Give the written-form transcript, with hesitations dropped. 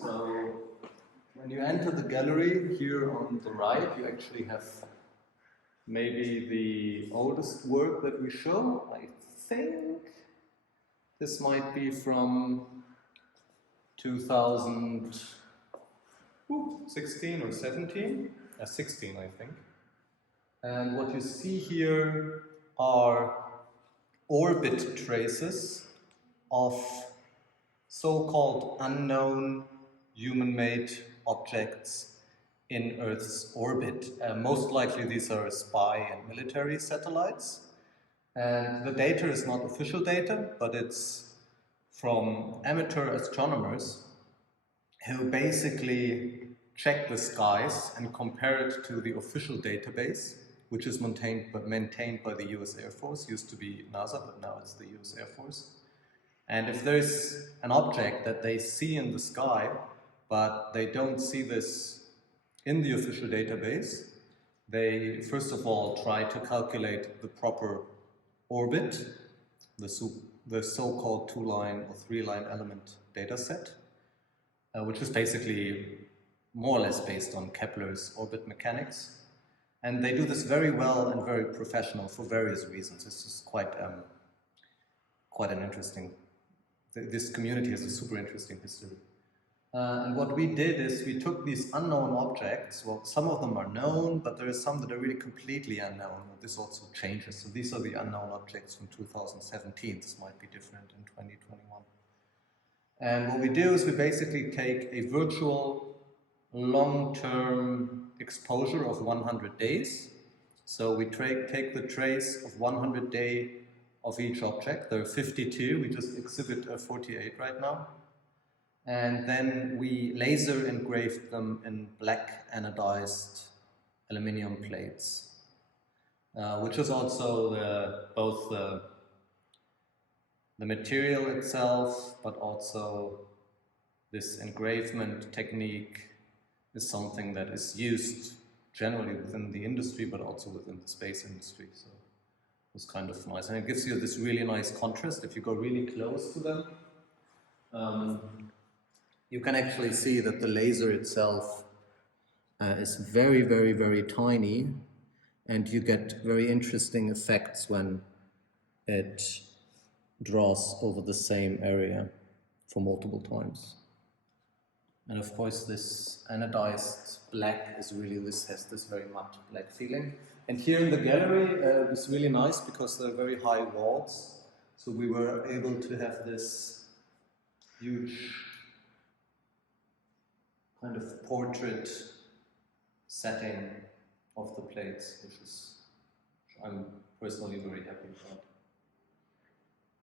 So when you enter the gallery here on the right, you actually have maybe the oldest work that we show. I think this might be from 2016 or 17, 16 I think. And what you see here are orbit traces of so-called unknown human-made objects in Earth's orbit. Most likely these are spy and military satellites. And the data is not official data, but it's from amateur astronomers who basically check the skies and compare it to the official database, which is maintained by the US Air Force. Used to be NASA, but now it's the US Air Force. And if there's an object that they see in the sky, but they don't see this in the official database, they first of all try to calculate the proper orbit, the so-called two-line or three-line element data set, which is basically more or less based on Kepler's orbit mechanics. And they do this very well and very professional for various reasons. This is quite an interesting, this community has a super interesting history. And what we did is we took these unknown objects. Well, some of them are known, but there are some that are really completely unknown. This also changes. So these are the unknown objects from 2017. This might be different in 2021. And what we do is we basically take a virtual long-term exposure of 100 days. So we take the trace of 100 day of each object. There are 52. We just exhibit 48 right now. And then we laser engraved them in black anodized aluminum plates, which is also both the material itself, but also this engravement technique is something that is used generally within the industry, but also within the space industry. So it was kind of nice. And it gives you this really nice contrast. If you go really close to them, you can actually see that the laser itself is very, very, very tiny, and you get very interesting effects when it draws over the same area for multiple times. And of course, this anodized black is really, this has this very matte black feeling. And here in the gallery, it's really nice because there are very high walls. So we were able to have this huge kind of portrait setting of the plates, which I'm personally very happy about.